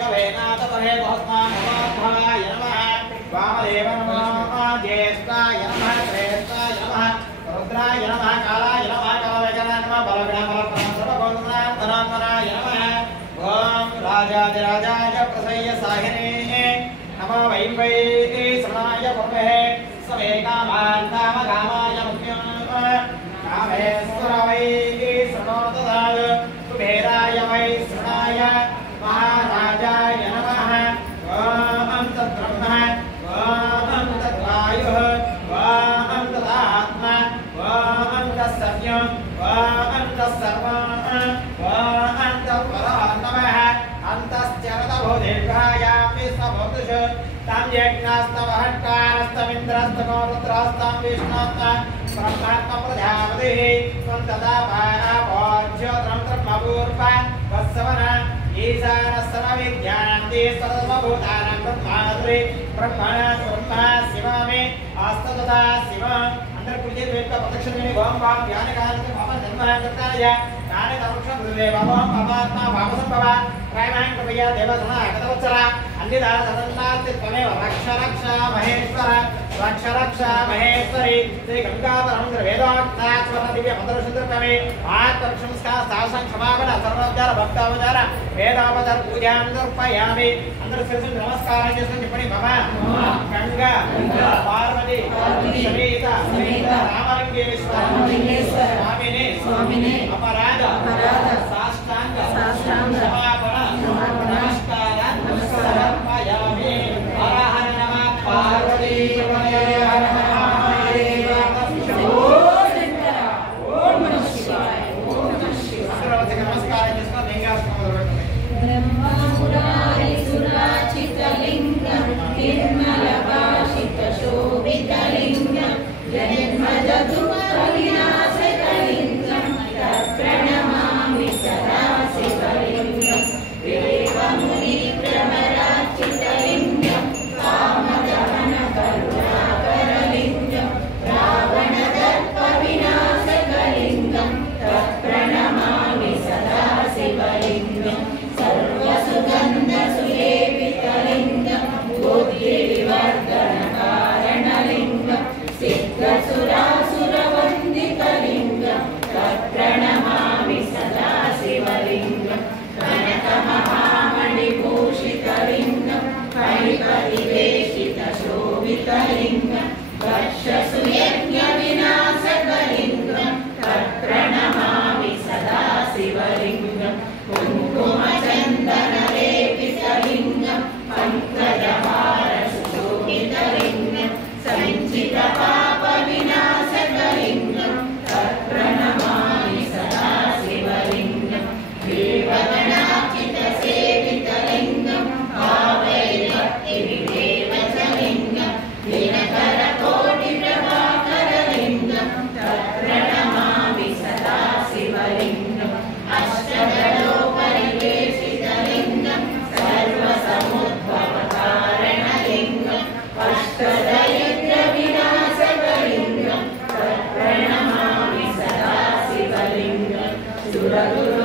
वेनातपहे बहुस्नामवाय नमः वामदेव नमः ज्येष्ठाय नमः श्रेष्ठाय नमः रुद्राय नमः कालाय नमः कालवेगनाय नमः बलगणाय नमः ओम राजाधिराजाय प्रसय्य साहिने नमो वै वै श्रवणाय पुर्वे समे कामान् कामकामाय मुख्यं कामेश्वर वै श्रवणोददाय कुबेराय वै श्रवणाय महाराजाय नमः ओम तद्ब्रह्म ओम तद्वायुः ओम तदात्मा ओम तत्सत्यम् ओम तत्सर्वम् ओम तत्परः नमः अन्तश्चरतभूदेर्घायामि स्वभूतुष तां यज्ञास्तवहट्कारस्तमिन्द्रस्तको रुद्रास्तं विष्णोस्तं ब्रह्मात्म प्रजापतिः त्वं तदा पापोज्योत्रं ब्रह्मपूर्व वत्सवन ईशानः सर्वविद्यानां सर्वभूतानां ब्रह्माद्रि ब्रह्मणा ब्रह्मा शिवामि आस्ततदा शिवम् अंतर्कुजे वेद प्रदक्षिणे ओम वाम ज्ञानकांत मम जन्मनाय नाने तरुक्षं देव ओम पवात्मा भावसंभव त्रयमां कृपया देवधना अगतवत्सला अन्यदा सदन्नास्ति त्वमेव रक्ष रक्ष महेश्वर रक्ष रक्ष महेश्वरी श्री गंगाधरं वेदात्मात्मन दिव्य मंत्रशुद्धकमे आत्मक्षमस्का सासं क्षमापण सर्वोपचार भक्तावतार वेदावतार पूजां समर्पयामि अंतर शिरसि नमस्कार చేసి చెప్పండి మమ గంగా పార్వతి సమేత రామలింగేశ్వర స్వామిని అపరాధ సాష్టాంగ క్షమాపణ నమస్కార సమర్పయామి హర హర నమ పార్వతీ హర మహాదేవ ఓం నమః శివాయ ఓం నమః శివాయ నమస్కారం చేసుకొని లింగాస్పదం బ్రహ్మమురారి సురాచితలింగం నిర్మలభాషిత శోభితలింగం జన్మజదుఃఖవినాశకలింగం ప్రణమామి సదా శివలింగం దేవముని భ్రమరాచితలింగం కామదహన కరుణాకరలింగం రావణదర్ప వినాశకలింగం ప్రణమామి సదా శివలింగం सर्वसुगन्धसुलेपितलिङ्गं बुद्धिविवर्धनकारणलिङ्गं सिद्धसुरासुरवन्दितलिङ्गं तत्प्रणमामि सदा शिवलिङ्गं कनकमहामणिभूषितलिङ्गं फणिपतिवेशितशोभितलिङ्गं वर्षसुयज्ञविनाशकलिङ्गं तत्प्रणमामि सदा शिवलिङ्गं कुङ्कुमचन्दनलेपितलिङ्गं पङ्कजहारशोभितलिङ्गं सञ्चितपापविनाशकलिङ्गं तत्प्रणमामि सदा शिवलिङ्गं देवगणार्चितसेवितलिङ्गं भावैर्भक्तिविदेवचलिङ्गं दिनकरकोटिप्रभाकरलिङ्गं तत्प्रणमामि सदा शिवलिङ्गम् अष्टदलोपरिवेशितलिङ्गं सर्वसमुद्भवकारणलिङ्गम् अष्टदरिद्रविनाशकलिङ्गं तत्प्रणमामि सदा शिवलिङ्गं सुरगुरु